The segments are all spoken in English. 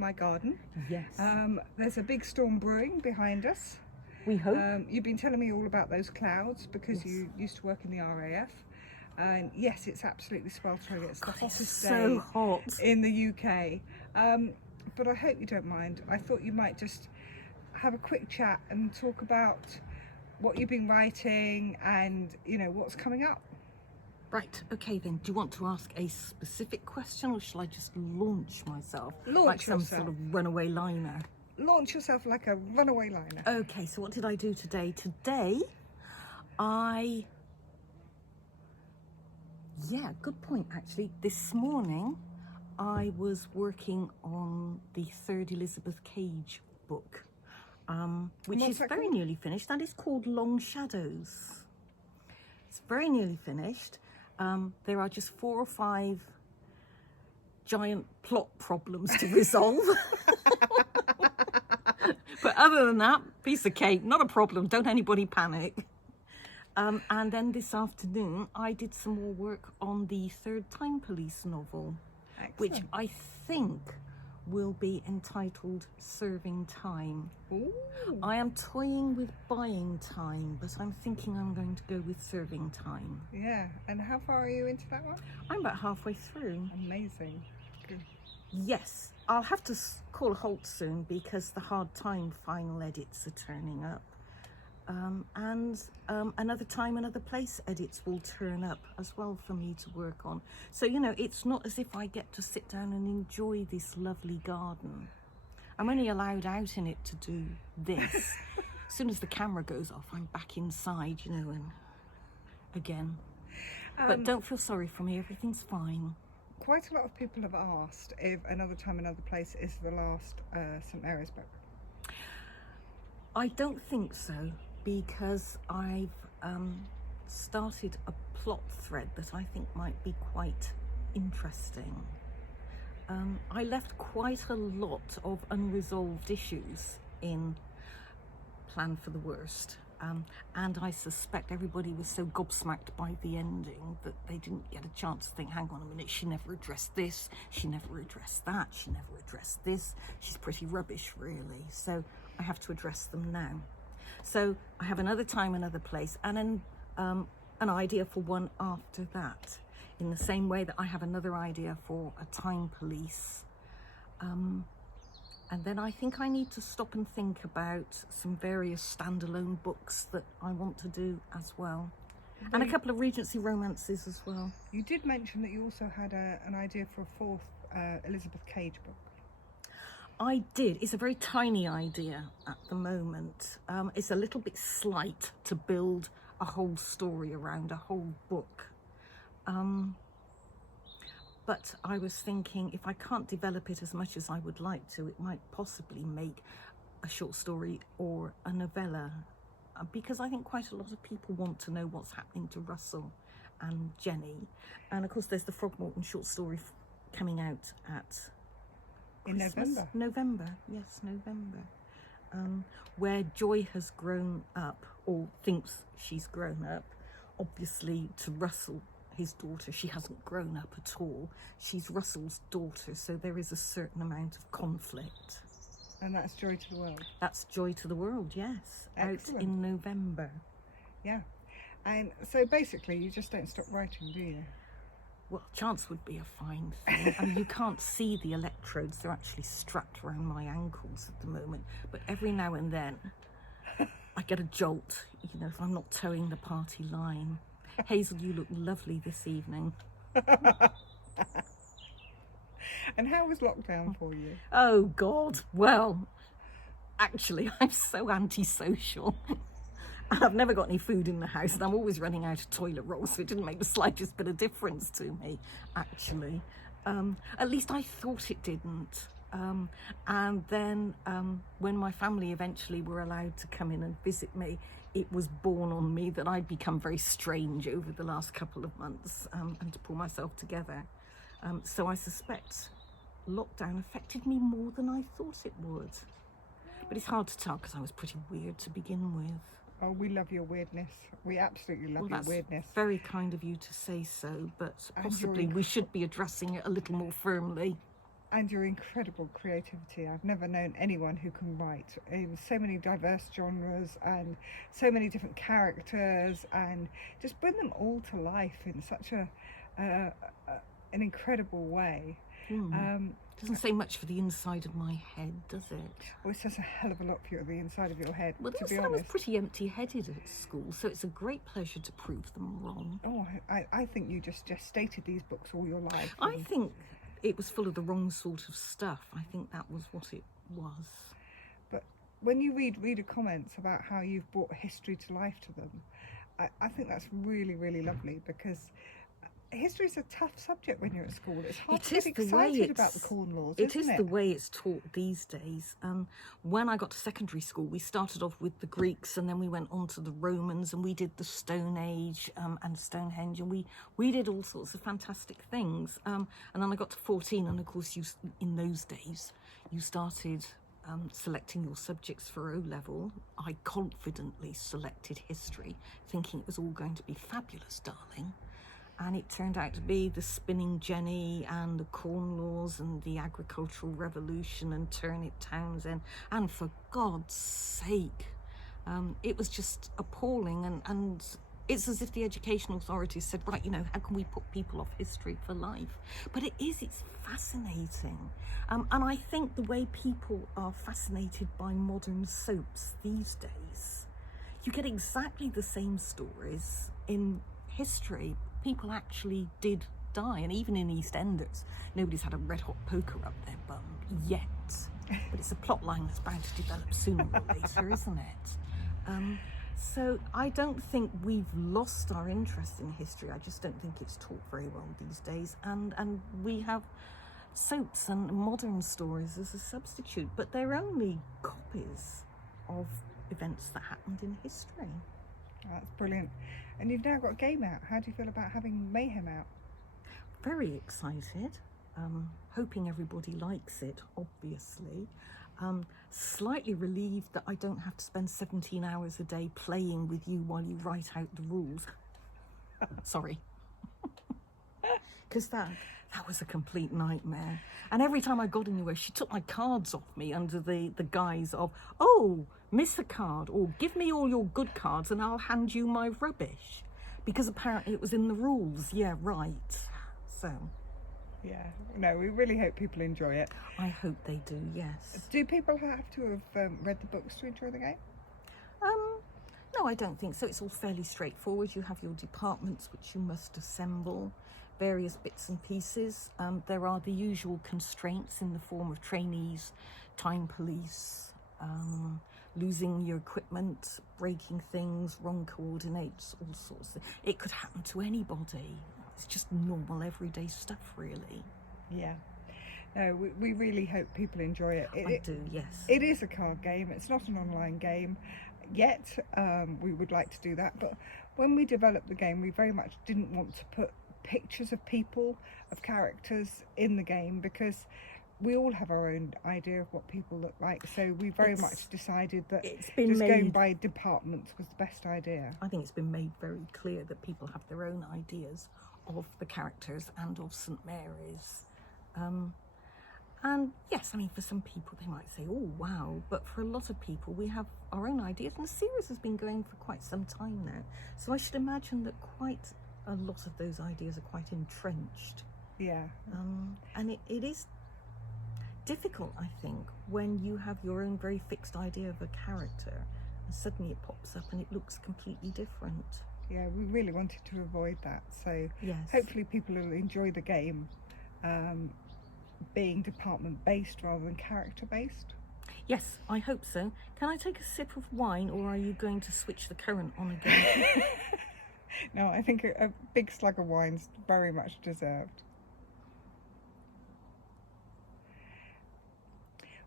my garden. Yes. There's a big storm brewing behind us. We hope. You've been telling me all about those clouds because you used to work in the RAF. And yes, it's absolutely sweltering. It's the hottest day hot in the UK. But I hope you don't mind. I thought you might just have a quick chat and talk about what you've been writing and, you know, what's coming up. Right, okay then. Do you want to ask a specific question or shall I just launch myself? Launch some yourself. Sort of runaway liner? Launch yourself like a runaway liner. Okay, so what did I do today? Yeah, good point actually. This morning I was working on the third Elizabeth Cage book, which is very nearly finished. That is called Long Shadows. It's very nearly finished. There are just 4 or 5 giant plot problems to resolve. But other than that, piece of cake, not a problem. Don't anybody panic. And then this afternoon, I did some more work on the third Time Police novel, which I think will be entitled Serving Time. Ooh. I am toying with buying time, but I'm thinking I'm going to go with Serving Time. Yeah, and how far are you into that one? I'm about halfway through. Amazing. Good. Yes, I'll have to call a halt soon because the Hard Time final edits are turning up. And Another Time, Another Place edits will turn up as well for me to work on. So, you know, it's not as if I get to sit down and enjoy this lovely garden. I'm only allowed out in it to do this. As soon as the camera goes off, I'm back inside, you know, and again. But don't feel sorry for me, everything's fine. Quite a lot of people have asked if Another Time, Another Place is the last St Mary's book. I don't think so, because I've started a plot thread that I think might be quite interesting. I left quite a lot of unresolved issues in Plan for the Worst. And I suspect everybody was so gobsmacked by the ending that they didn't get a chance to think, hang on a minute, she never addressed this, she never addressed that, she never addressed this, she's pretty rubbish really. So I have to address them now. So I have Another Time, Another Place, and then an idea for one after that, in the same way that I have another idea for a Time Police. And then I think I need to stop and think about some various standalone books that I want to do as well. And a couple of Regency romances as well. You did mention that you also had an idea for a 4th Elizabeth Cage book. I did. It's a very tiny idea at the moment. It's a little bit slight to build a whole story around, a whole book. But I was thinking, if I can't develop it as much as I would like to, it might possibly make a short story or a novella, because I think quite a lot of people want to know what's happening to Russell and Jenny. And of course there's the Throgmorton short story coming out at Christmas? November, yes, November. Where Joy has grown up, or thinks she's grown up. Obviously to Russell, his daughter, she hasn't grown up at all. She's Russell's daughter, so there is a certain amount of conflict. And that's Joy to the World. That's Joy to the World, yes. Excellent. Out in November. Yeah. And so basically you just don't stop writing, do you? Well, chance would be a fine thing. I mean, you can't see the electrodes. They're actually strapped around my ankles at the moment. But every now and then I get a jolt, you know, if I'm not towing the party line. Hazel, you look lovely this evening. And how was lockdown for you? Oh, God. Well, actually, I'm so antisocial. And I've never got any food in the house, and I'm always running out of toilet roll, so it didn't make the slightest bit of difference to me, actually. At least I thought it didn't. And then when my family eventually were allowed to come in and visit me, it was born on me that I'd become very strange over the last couple of months, and to pull myself together. So I suspect lockdown affected me more than I thought it would. But it's hard to tell because I was pretty weird to begin with. Oh, we love your weirdness. We absolutely love your weirdness. Very kind of you to say so, but possibly we should be addressing it a little more firmly. and your incredible creativity. I've never known anyone who can write in so many diverse genres and so many different characters, and just bring them all to life in such an incredible way. Doesn't say much for the inside of my head, does it? Well, it says a hell of a lot for you at the inside of your head, Well, to be I was honest. pretty empty-headed at school, so it's a great pleasure to prove them wrong. Oh, I think you just gestated these books all your life. I think it was full of the wrong sort of stuff. I think that was what it was. But when you read reader comments about how you've brought history to life to them, I think that's really, really lovely, because history is a tough subject when you're at school. It's hard to get excited about the Corn Laws, isn't it? It is the way it's taught these days. When I got to secondary school, we started off with the Greeks, and then we went on to the Romans, and we did the Stone Age and Stonehenge, and we did all sorts of fantastic things. And then I got to 14, and of course, in those days, you started selecting your subjects for O-level. I confidently selected history, thinking it was all going to be fabulous, darling. And it turned out to be the Spinning Jenny and the Corn Laws and the Agricultural Revolution and Turnip Townsend. And for God's sake, it was just appalling. And it's as if the education authorities said, right, how can we put people off history for life? But it's fascinating. And I think the way people are fascinated by modern soaps these days, you get exactly the same stories in history. People actually did die, and even in EastEnders, nobody's had a red hot poker up their bum yet. But it's a plot line that's bound to develop sooner or later, isn't it? So I don't think we've lost our interest in history. I just don't think it's taught very well these days. And we have soaps and modern stories as a substitute, but they're only copies of events that happened in history. That's brilliant. And you've now got a game out. How do you feel about having Mayhem out? Very excited. Hoping everybody likes it, obviously. Slightly relieved that I don't have to spend 17 hours a day playing with you while you write out the rules. Sorry. Because that was a complete nightmare. And every time I got anywhere, she took my cards off me under the guise of, oh, miss a card, or give me all your good cards and I'll hand you my rubbish. Because apparently it was in the rules. Yeah, right. So. Yeah, no, we really hope people enjoy it. I hope they do, yes. Do people have to have read the books to enjoy the game? No, I don't think so. It's all fairly straightforward. You have your departments which you must assemble, various bits and pieces. There are the usual constraints in the form of trainees, time police, losing your equipment, breaking things, wrong coordinates, all sorts of things. It could happen to anybody. It's just normal everyday stuff, really. Yeah. No, we really hope people enjoy it. I do, yes. It is a card game. It's not an online game yet. We would like to do that. But when we developed the game, we very much didn't want to put pictures of people, of characters in the game, because we all have our own idea of what people look like. So we very much decided that going by departments was the best idea. I think it's been made very clear that people have their own ideas of the characters and of St Mary's. And yes, I mean, for some people they might say, oh wow, but for a lot of people we have our own ideas, and the series has been going for quite some time now. So I should imagine that quite a lot of those ideas are quite entrenched. Yeah. And it is difficult, I think, when you have your own very fixed idea of a character and suddenly it pops up and it looks completely different. Yeah, we really wanted to avoid that. So yes. Hopefully people will enjoy the game being department based rather than character based. Yes, I hope so. Can I take a sip of wine, or are you going to switch the current on again? No, I think a big slug of wine's very much deserved.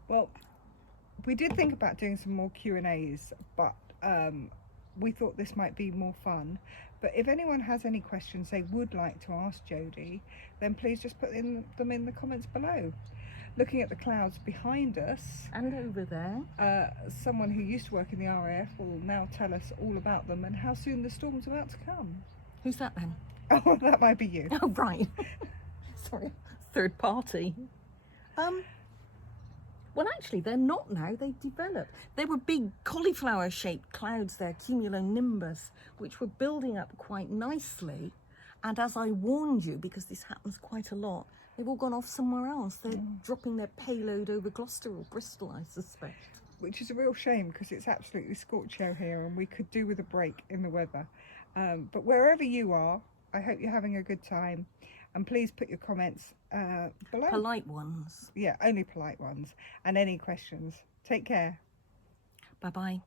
Well, we did think about doing some more Q&As, but we thought this might be more fun. But if anyone has any questions they would like to ask Jodi, then please just put them in the comments below. Looking at the clouds behind us, and over there, someone who used to work in the RAF will now tell us all about them and how soon the storm's about to come. Who's that then? Oh, that might be you. Oh, right. Sorry, third party. Well, actually, they're not now. They've developed. There were big cauliflower-shaped clouds there, cumulonimbus, which were building up quite nicely. And as I warned you, because this happens quite a lot, they've all gone off somewhere else. They're dropping their payload over Gloucester or Bristol, I suspect. Which is a real shame, because it's absolutely scorcho here and we could do with a break in the weather. But wherever you are, I hope you're having a good time. And please put your comments below. Polite ones. Yeah, only polite ones. And any questions. Take care. Bye-bye.